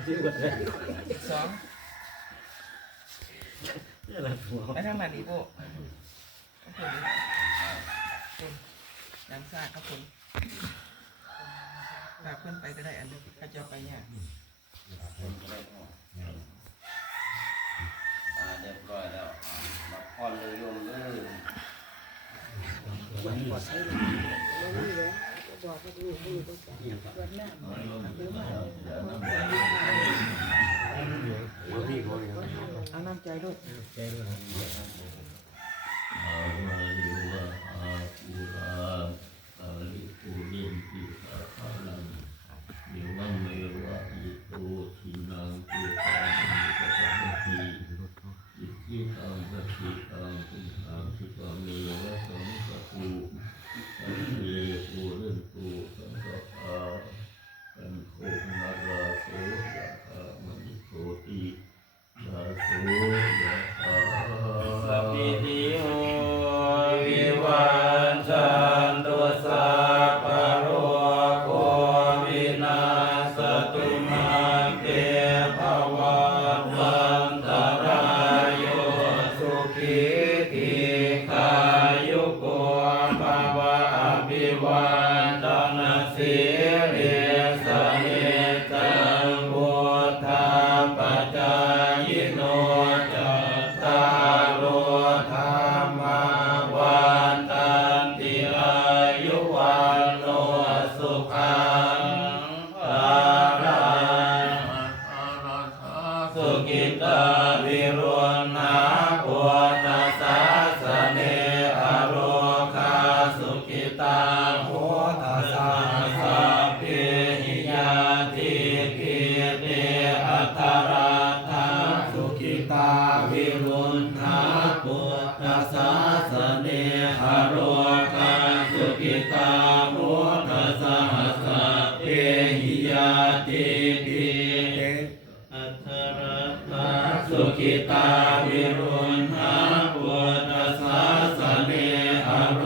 สองไปทางนั้นอีกโบครับผมเป็นน้ำซาครับผมฝากเพื่อนไปก็ได้อันนี้ข้าจะไปเนี่ยเรียบร้อยแล้วมาพรเลยโยมเลยเอาน้ำใจด้วยสุขิตาวิรุณหาปุตตะสาสเนอโร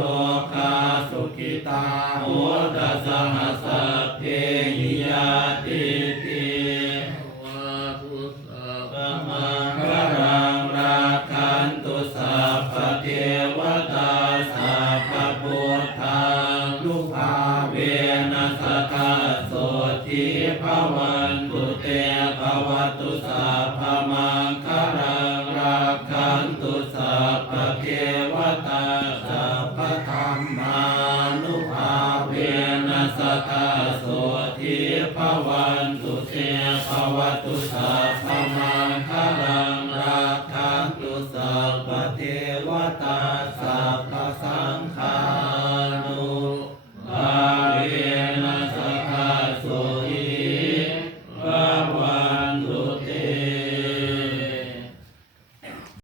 คาสุขิตาโหตสหัสสะเพหิยาติปิวะพุทธะมังคลังราคันตุสัพพะเทวตาสัพพะพุทธานุภาเวนัสสะโสทิภวันตุเตภวตุสัพพะมังคลังราคันตุสัพพะเทวตาสัพพะธัมมานุภาเวนัสสะโสทิภวันตุเตภวตุสัพพะมังคลังราคันตุสัพพะเทวตา